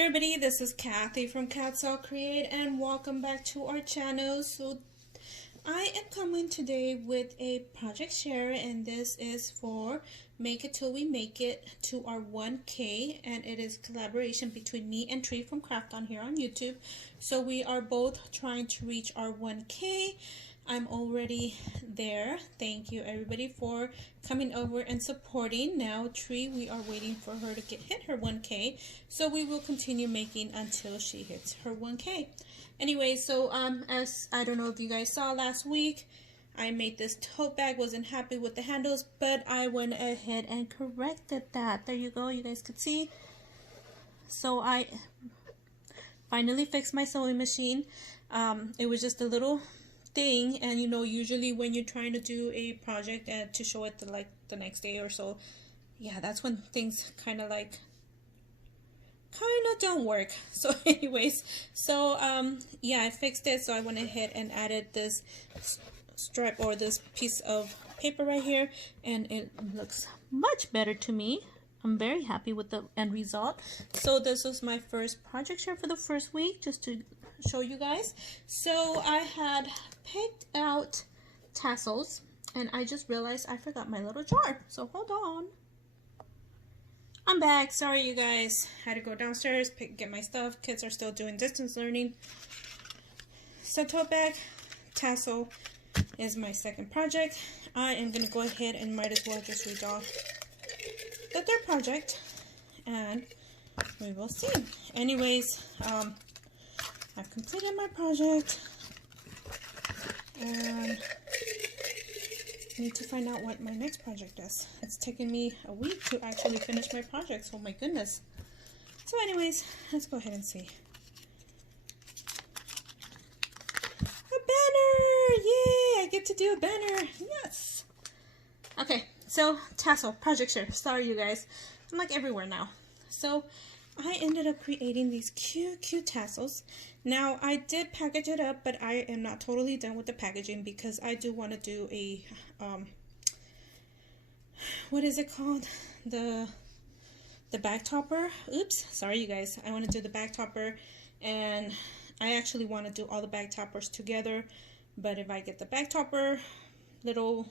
everybody, this is Kathy from Katzelcreate and welcome back to our channel. So I am coming today with a project share, and this is for Make It Till We Make It to our 1K, and it is collaboration between me and Tree from Craft On here on YouTube. So we are both trying to reach our 1K. I'm already there. Thank you everybody for coming over and supporting. Now Tree, we are waiting for her to hit her 1K, so we will continue making until she hits her 1K. Anyway, so as I don't know if you guys saw last week, I made this tote bag. Wasn't happy with the handles, but I went ahead and corrected that. There you go, you guys could see. So I finally fixed my sewing machine. It was just a little thing, and you know, usually when you're trying to do a project and to show it the next day or so, yeah, that's when things kind of don't work. So anyways, so yeah, I fixed it. So I went ahead and added this strip or this piece of paper right here, and it looks much better to me. I'm very happy with the end result. So this was my first project share for the first week, just to show you guys. So I had picked out tassels, and I just realized I forgot my little jar. So hold on. I'm back. Sorry you guys. Had to go downstairs, get my stuff. Kids are still doing distance learning. So tote bag tassel is my second project. I am going to go ahead and might as well just read off the third project, and we will see. Anyways, I've completed my project, and I need to find out what my next project is. It's taken me a week to actually finish my projects. Oh my goodness. So anyways, let's go ahead and see. A banner! Yay! I get to do a banner. Yes! Okay, so tassel project share. Sorry you guys, I'm like everywhere now. So I ended up creating these cute tassels. Now I did package it up, but I am not totally done with the packaging because I do want to do a what is it called, the back topper. Oops, sorry you guys. I want to do the back topper, and I actually want to do all the back toppers together, but if I get the back topper little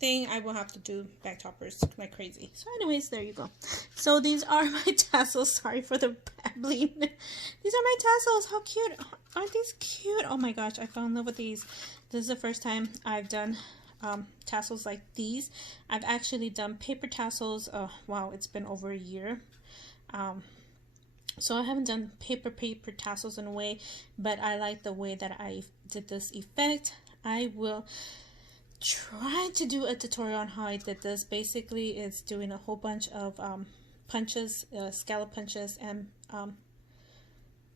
thing, I will have to do back toppers like crazy. So anyways, there you go. So these are my tassels. Sorry for the babbling. These are my tassels. How cute. Aren't these cute? Oh my gosh, I fell in love with these. This is the first time I've done tassels like these. I've actually done paper tassels. Wow, it's been over a year. So I haven't done paper tassels in a way, but I like the way that I did this effect. I will try to do a tutorial on how I did this. Basically, it's doing a whole bunch of punches, scallop punches, and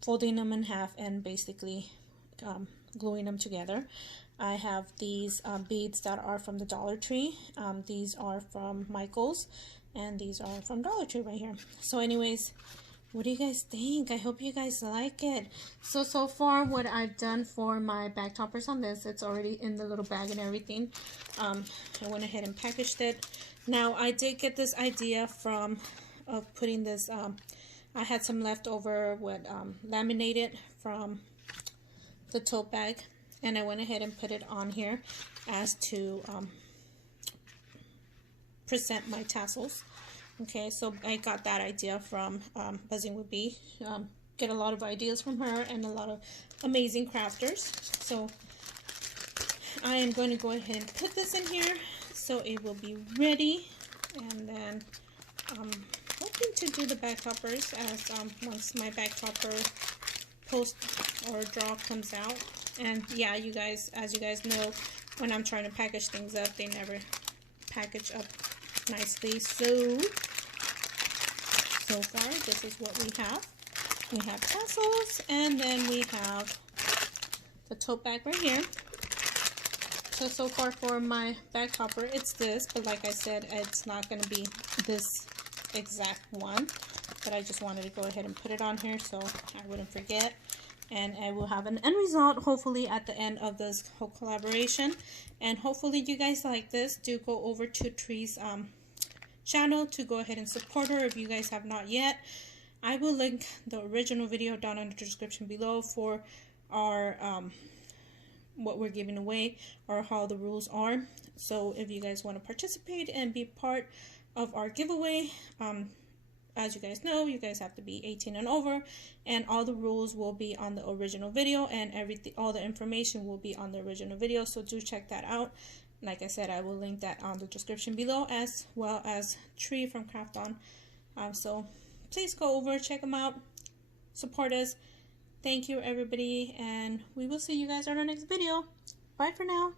folding them in half and basically gluing them together. I have these beads that are from the Dollar Tree. These are from Michael's, and these are from Dollar Tree right here. So anyways, what do you guys think? I hope you guys like it. So far what I've done for my back toppers on this, it's already in the little bag and everything. I went ahead and packaged it. Now I did get this idea from putting this, I had some leftover with laminated from the tote bag, and I went ahead and put it on here as to present my tassels. Okay, so I got that idea from Buzzing with Bee. Get a lot of ideas from her and a lot of amazing crafters. So I am going to go ahead and put this in here so it will be ready, and then I'm hoping to do the back toppers as once my back topper post or draw comes out. And yeah, you guys, as you guys know, when I'm trying to package things up, they never package up nicely. So far this is what we have. We have tassels, and then we have the tote bag right here. So far for my back topper, it's this, but like I said, it's not going to be this exact one, but I just wanted to go ahead and put it on here so I wouldn't forget. And I will have an end result hopefully at the end of this whole collaboration, and hopefully you guys like this. Do go over to Tree's channel to go ahead and support her if you guys have not yet. I will link the original video down in the description below for our what we're giving away or how the rules are. So if you guys want to participate and be part of our giveaway, as you guys know, you guys have to be 18 and over, and all the rules will be on the original video, and all the information will be on the original video, so do check that out. Like I said, I will link that on the description below, as well as Tree from Craft On. So please go over, check them out, support us. Thank you everybody, and we will see you guys on our next video. Bye for now.